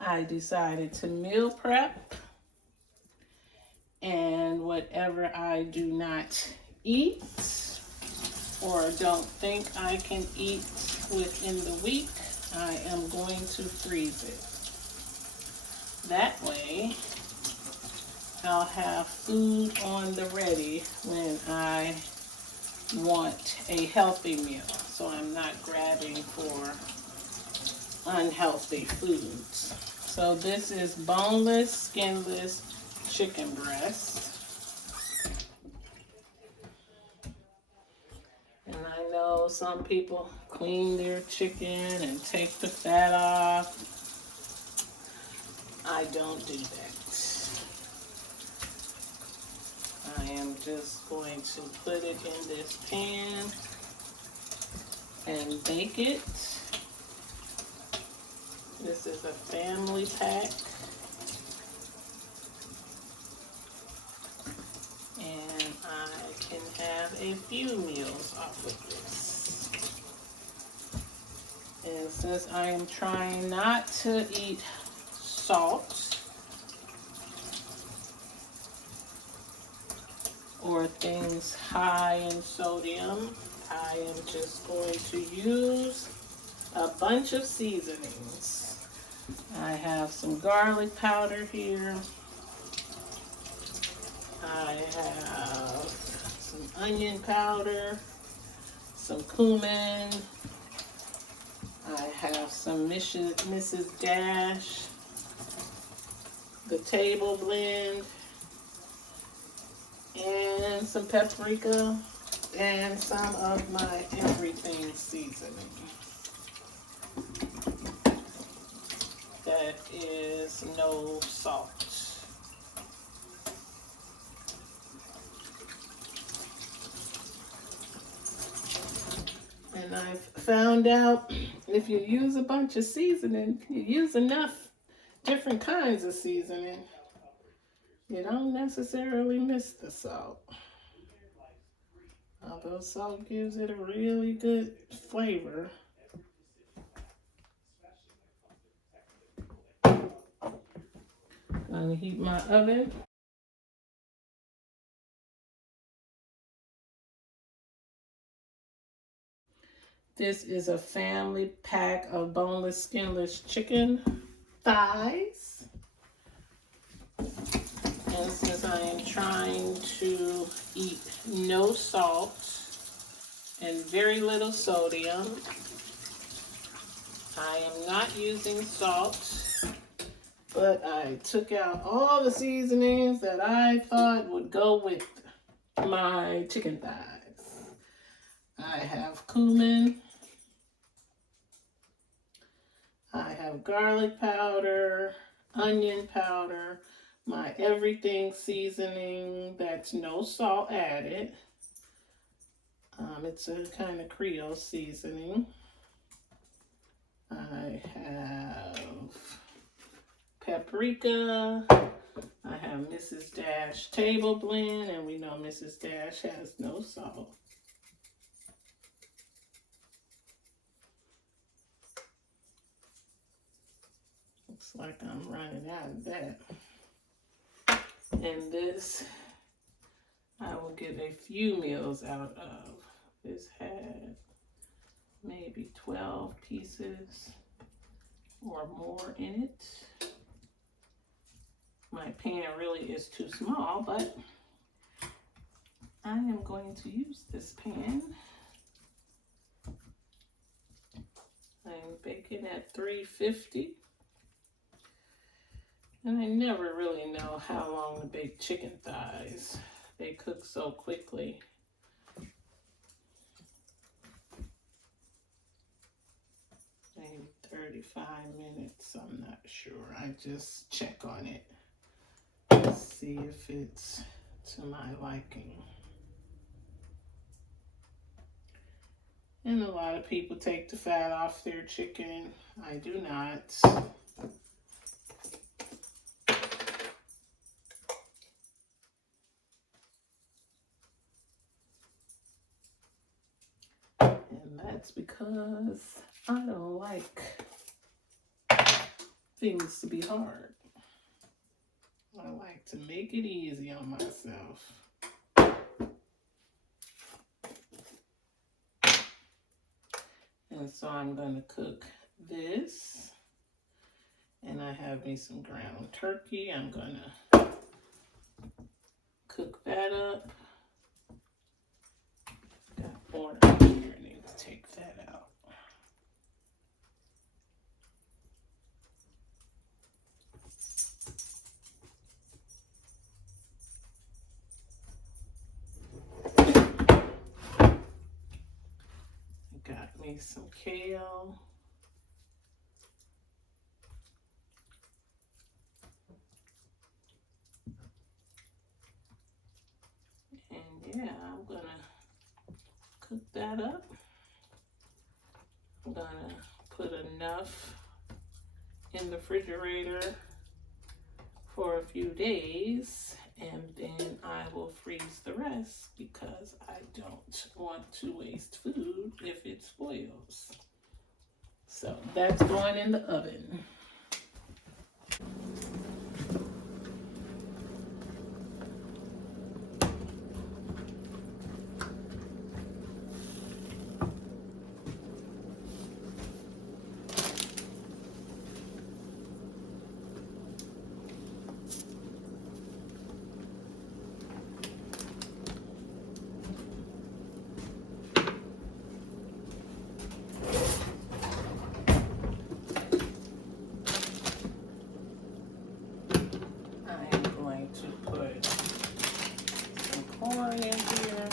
I decided to meal prep, and whatever I do not eat or don't think I can eat within the week, I am going to freeze it. That way, I'll have food on the ready when I want a healthy meal. So I'm not grabbing for unhealthy foods. So this is boneless, skinless chicken breast. And I know some people clean their chicken and take the fat off. I don't do that. I am just going to put it in this pan and bake it. This is a family pack. And I can have a few meals off of this. And since I am trying not to eat salt or things high in sodium, I am just going to use a bunch of seasonings. I have some garlic powder here. I have some onion powder, some cumin. I have some Mrs. Dash, the table blend, and some paprika, and some of my everything seasoning. That is no salt. And I've found out if you use a bunch of seasoning, you use enough different kinds of seasoning, you don't necessarily miss the salt. Although salt gives it a really good flavor. I'm gonna heat my oven. This is a family pack of boneless, skinless chicken thighs. And since I am trying to eat no salt and very little sodium, I am not using salt, but I took out all the seasonings that I thought would go with my chicken thighs. I have cumin. I have garlic powder, onion powder, my everything seasoning that's no salt added. It's a kind of Creole seasoning. I have paprika. I have Mrs. Dash table blend, and we know Mrs. Dash has no salt. Looks like I'm running out of that. And this, I will get a few meals out of. This had maybe 12 pieces or more in it. My pan really is too small, but I am going to use this pan. I'm baking at 350. And I never really know how long to bake chicken thighs. They cook so quickly. Maybe 35 minutes, I'm not sure. I just check on it. Let's see if it's to my liking. And a lot of people take the fat off their chicken. I do not. And that's because I don't like things to be hard. I like to make it easy on myself. And so I'm going to cook this. And I have me some ground turkey. I'm going to cook that up. Got more here. I need to take that out. Got me some kale. And yeah, I'm gonna cook that up. I'm gonna put enough in the refrigerator for a few days, and then I will freeze the rest because I don't want to waste food if it spoils. So that's going in the oven. Corn in here.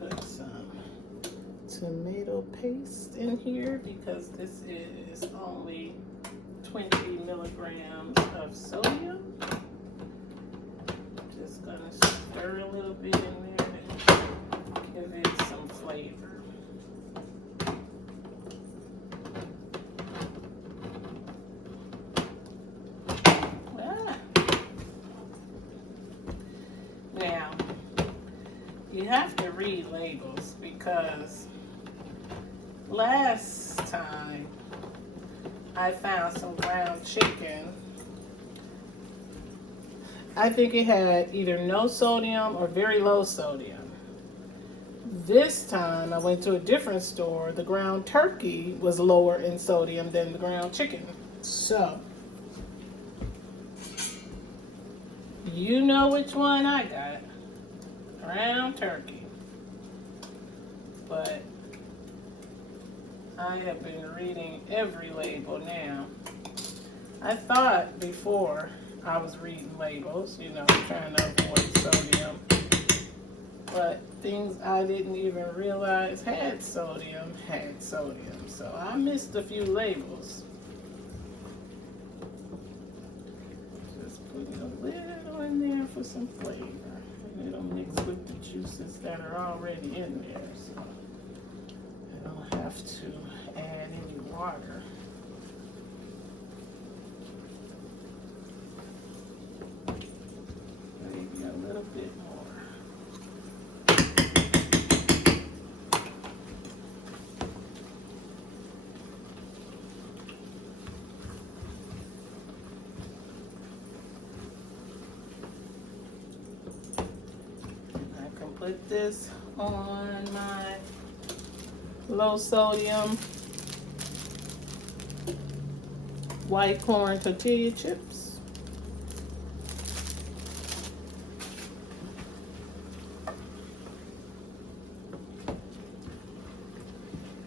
Put some tomato paste in here because this is only 20 milligrams of sodium. Just gonna stir a little bit in there to give it some flavor. Now, you have to read labels because last time I found some ground chicken. I think it had either no sodium or very low sodium. This time I went to a different store. The ground turkey was lower in sodium than the ground chicken. So, you know which one I got. Ground turkey. But I have been reading every label now. I thought before I was reading labels, trying to avoid sodium. But things I didn't even realize had sodium. So I missed a few labels. Just putting a little in there for some flavor. And it'll mix with the juices that are already in there. So I don't have to add any water. Maybe a little bit more. I can put this on my low sodium white corn tortilla chips.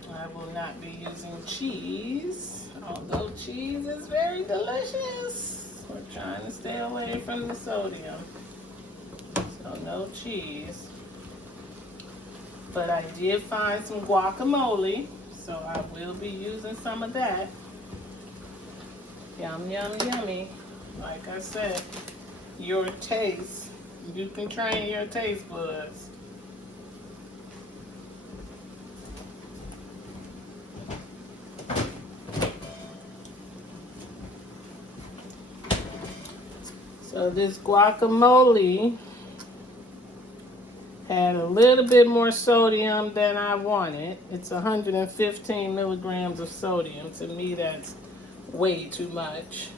I will not be using cheese, although cheese is very delicious. We're trying to stay away from the sodium, so no cheese. But I did find some guacamole, so I will be using some of that. Yum, yum, yummy. Like I said, your taste, you can train your taste buds. So this guacamole had a little bit more sodium than I wanted. It's 115 milligrams of sodium. To me, that's way too much.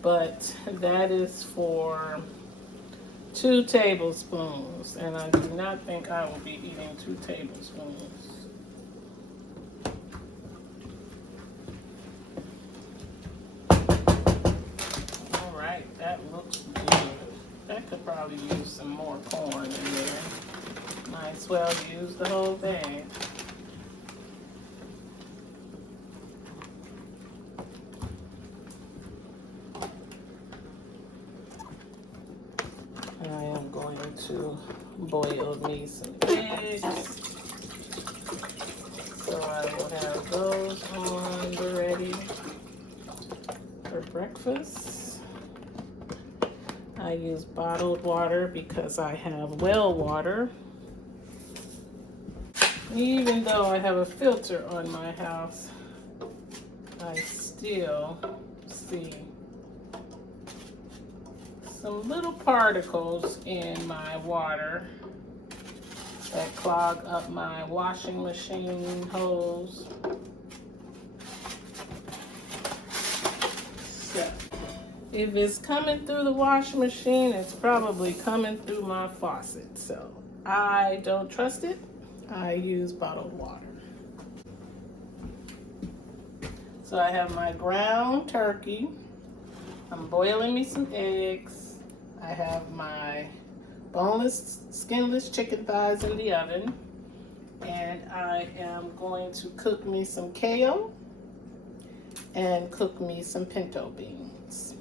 But that is for 2 tablespoons, and I do not think I will be eating 2 tablespoons. All right, that looks good. That could probably use some more corn in there. Might as well use the whole bag. I am going to boil me some eggs. So I will have those on the ready for breakfast. I use bottled water because I have well water. Even though I have a filter on my house, I still see some little particles in my water that clog up my washing machine hose. So, if it's coming through the washing machine, it's probably coming through my faucet. So, I don't trust it. I use bottled water. So I have my ground turkey. I'm boiling me some eggs. I have my boneless, skinless chicken thighs in the oven. And I am going to cook me some kale and cook me some pinto beans.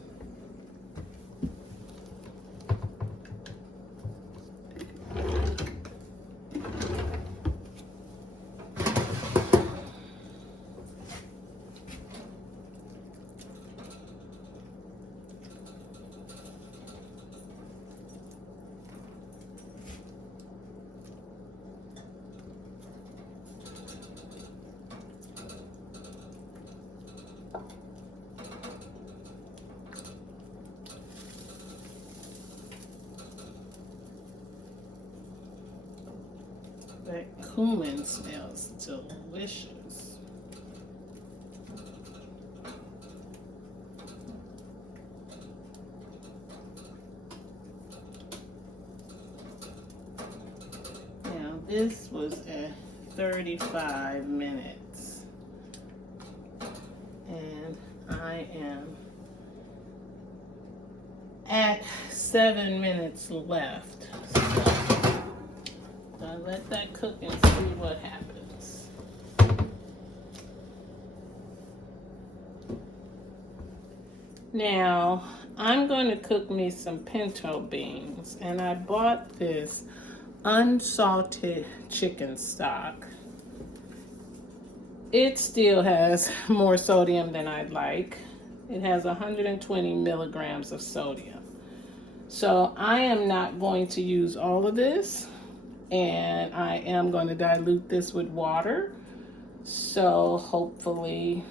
That cumin smells delicious. Now this was at 35 minutes. And I am at 7 minutes left. So I let that cook and see what happens. Now I'm going to cook me some pinto beans, and I bought this unsalted chicken stock. It still has more sodium than I'd like. It has 120 milligrams of sodium. So I am not going to use all of this, and I am going to dilute this with water. So hopefully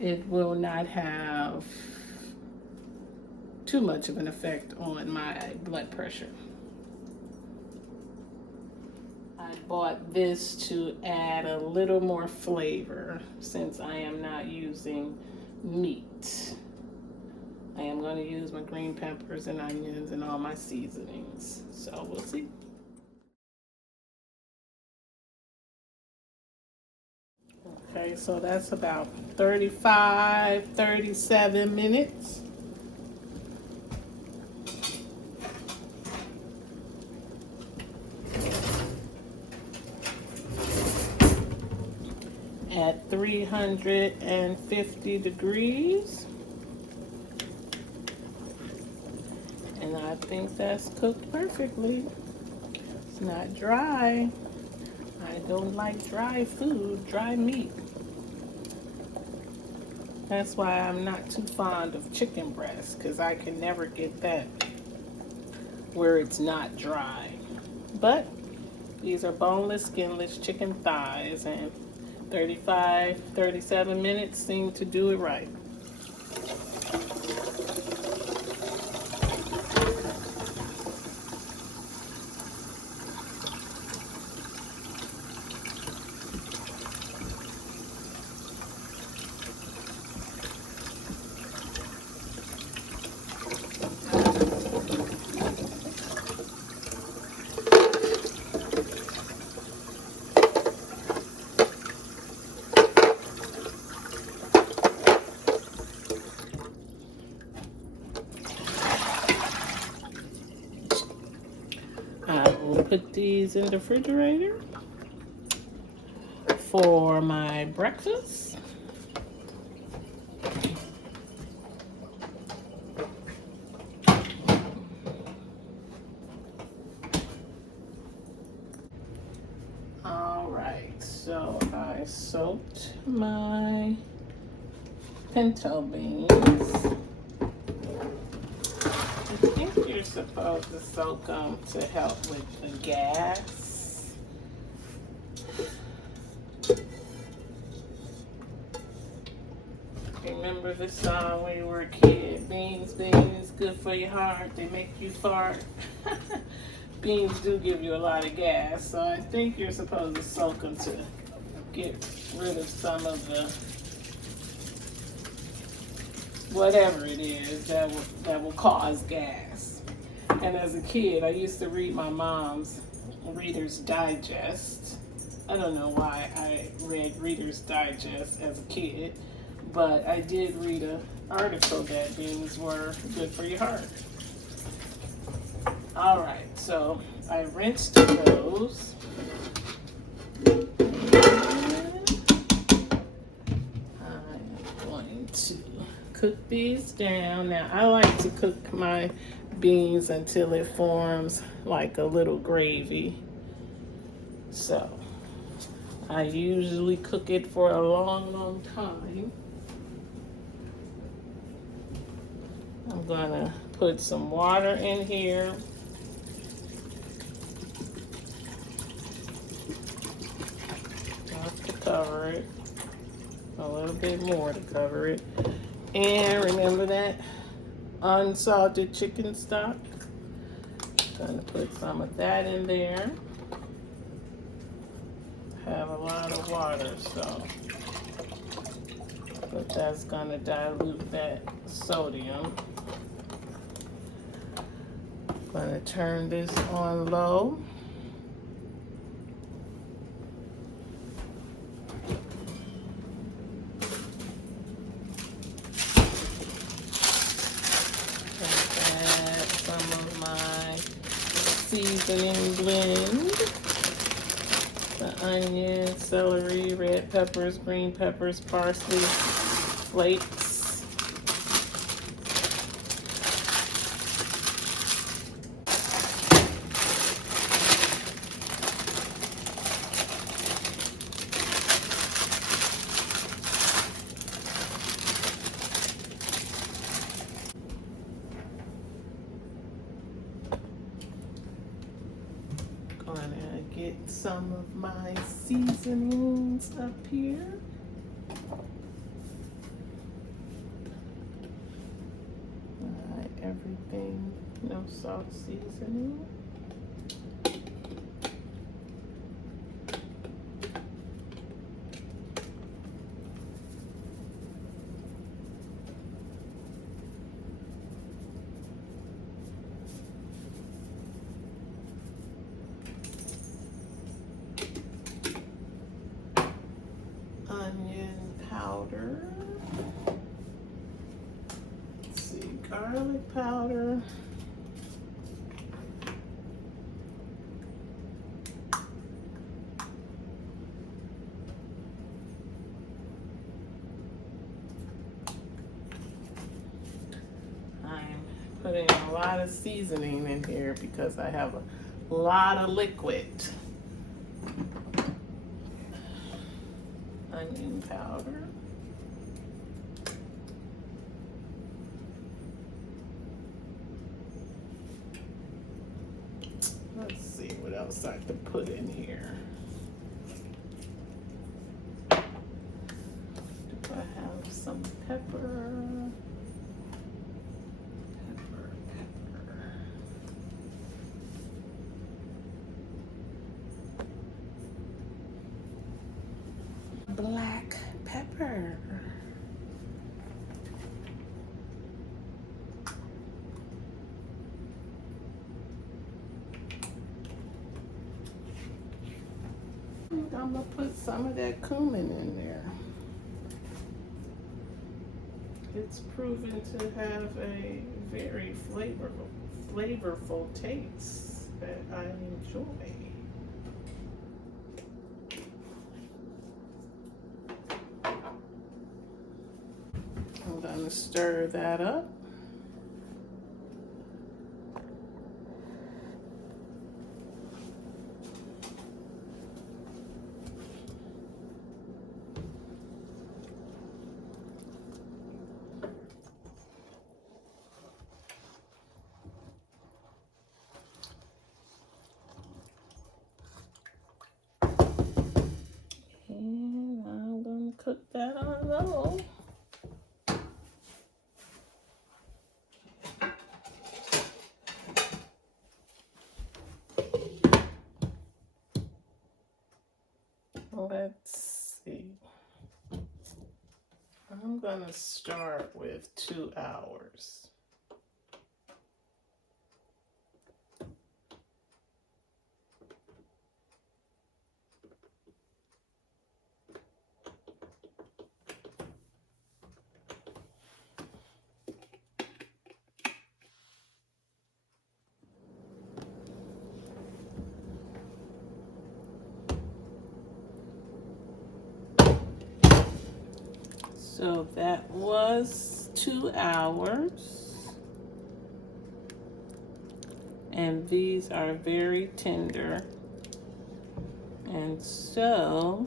it will not have too much of an effect on my blood pressure. I bought this to add a little more flavor since I am not using meat. I am going to use my green peppers and onions and all my seasonings. So we'll see. Okay, so that's about 35, 37 minutes. At 350 degrees. And I think that's cooked perfectly. It's not dry. I don't like dry food, dry meat. That's why I'm not too fond of chicken breast, because I can never get that where it's not dry. But these are boneless, skinless chicken thighs, and 35, 37 minutes seem to do it right. put these in the refrigerator for my breakfast. All right, so I soaked my pinto beans. I think you're supposed to soak them to help with the gas. Remember the song when you were a kid? Beans, beans, good for your heart. They make you fart. Beans do give you a lot of gas, so I think you're supposed to soak them to get rid of some of the whatever it is that will cause gas. And as a kid, I used to read my mom's Reader's Digest. I don't know why I read Reader's Digest as a kid, but I did read an article that beans were good for your heart. All right, so I rinsed those. I'm going to cook these down. Now, I like to cook my beans until it forms like a little gravy. So I usually cook it for a long, long time. I'm gonna put some water in here. Enough to cover it. A little bit more to cover it. And remember that unsalted chicken stock? Gonna put some of that in there. Have a lot of water, so but that's gonna dilute that sodium. Gonna turn this on low. Add some of my seasoning blend. The onion, celery, red peppers, green peppers, parsley, flakes. Gonna get some of my seasonings up here. Everything, no salt seasoning. Onion powder. Let's see, garlic powder. I'm putting a lot of seasoning in here because I have a lot of liquid. Onion powder. Let's see what else I can put in here. Do I have some pepper? Black pepper. I'm gonna put some of that cumin in there. It's proven to have a very flavorful taste that I enjoy. I'm gonna stir that up. And I'm gonna cook that on low. Let's see. I'm gonna start with 2 hours. So that was 2 hours. And these are very tender. And so,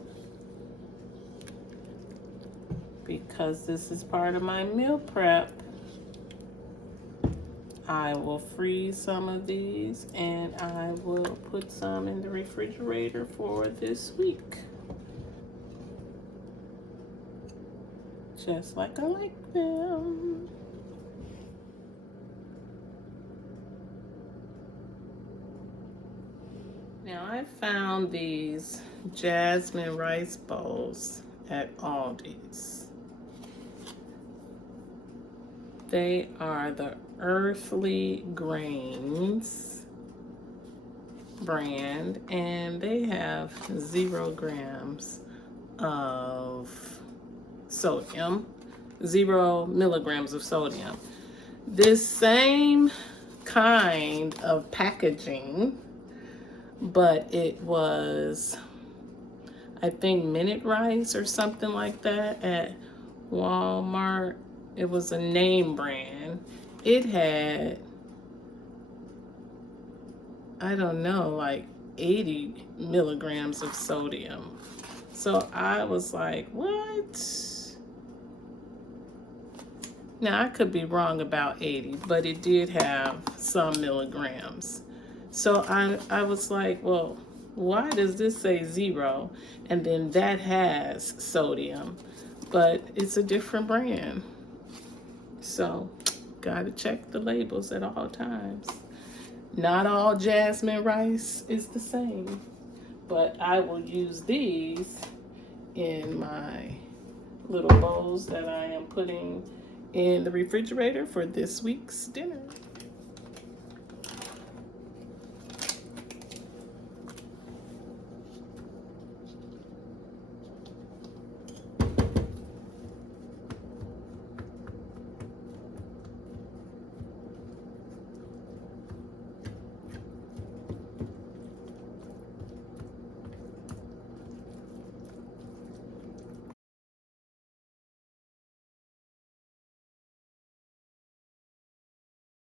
because this is part of my meal prep, I will freeze some of these and I will put some in the refrigerator for this week. Just like I like them. Now I found these jasmine rice bowls at Aldi's. They are the Earthly Grains brand, and they have 0 grams of sodium, 0 milligrams of sodium. This same kind of packaging, but it was, I think, Minute Rice or something like that at Walmart. It was a name brand. It had, I don't know, like 80 milligrams of sodium. So I was like, what? Now I could be wrong about 80, but it did have some milligrams. So I was like, well, why does this say 0? And then that has sodium, but it's a different brand. So, gotta check the labels at all times. Not all jasmine rice is the same, but I will use these in my little bowls that I am putting in the refrigerator for this week's dinner.